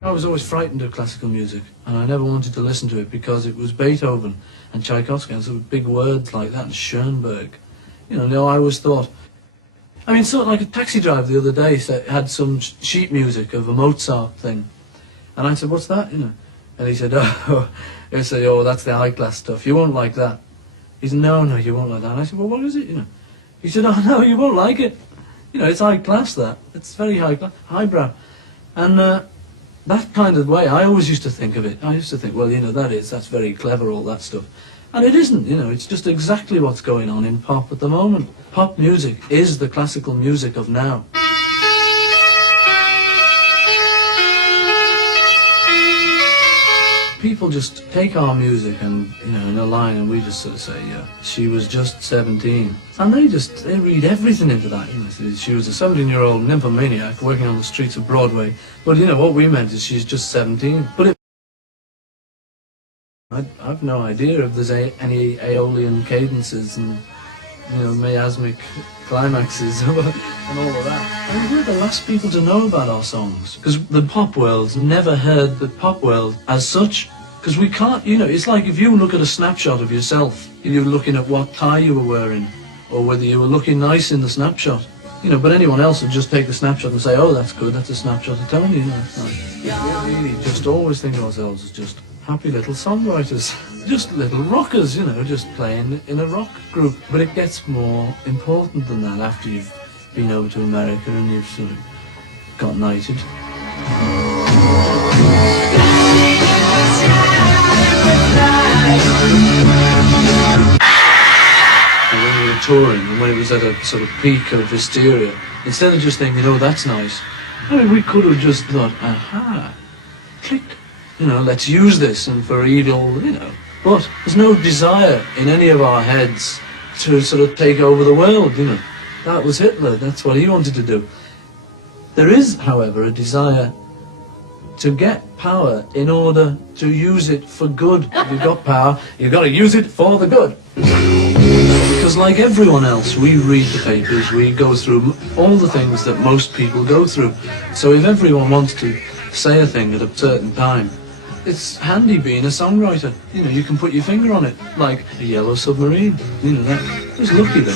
I was always frightened of classical music, and I never wanted to listen to it because it was Beethoven and Tchaikovsky and sort of big words like that, and Schoenberg. You know, I always thought, I mean, sort of like a taxi driver the other day had some sheet music of a Mozart thing, and I said, "What's that?" You know, and he said, "Oh, he said, oh, that's the high class stuff. You won't like that." He said, "No, you won't like that." And I said, "Well, what is it?" You know, he said, "Oh no, you won't like it. You know, it's high class. It's very high class, highbrow," and. That kind of way, I always used to think of it. I used to think, well, you know, that's very clever, all that stuff. And it isn't, you know, it's just exactly what's going on in pop at the moment. Pop music is the classical music of now. People just take our music and, you know, in a line, and we just sort of say, yeah, she was just 17. And they read everything into that. You know, she was a 17-year-old nymphomaniac working on the streets of Broadway. But, you know, what we meant is she's just 17. But I've no idea if there's any Aeolian cadences and, you know, miasmic climaxes and all of that. I mean, we're the last people to know about our songs, because the pop world's never heard the pop world as such, because we can't, you know, it's like if you look at a snapshot of yourself, you're looking at what tie you were wearing, or whether you were looking nice in the snapshot, you know, but anyone else would just take the snapshot and say, oh, that's good, that's a snapshot of Tony, you know. We really just always think of ourselves as just happy little songwriters, just little rockers, you know, just playing in a rock group. But it gets more important than that after you've been over to America and you've sort of got knighted. And when we were touring, and when it was at a sort of peak of hysteria, instead of just thinking, oh, that's nice, I mean, we could have just thought, aha, click. You know, let's use this and for evil, you know. But there's no desire in any of our heads to sort of take over the world, you know. That was Hitler, that's what he wanted to do. There is, however, a desire to get power in order to use it for good. If you've got power, you've got to use it for the good. Because like everyone else, we read the papers, we go through all the things that most people go through. So if everyone wants to say a thing at a certain time, it's handy being a songwriter. You know, you can put your finger on it, like a yellow submarine. You know, that was lucky though.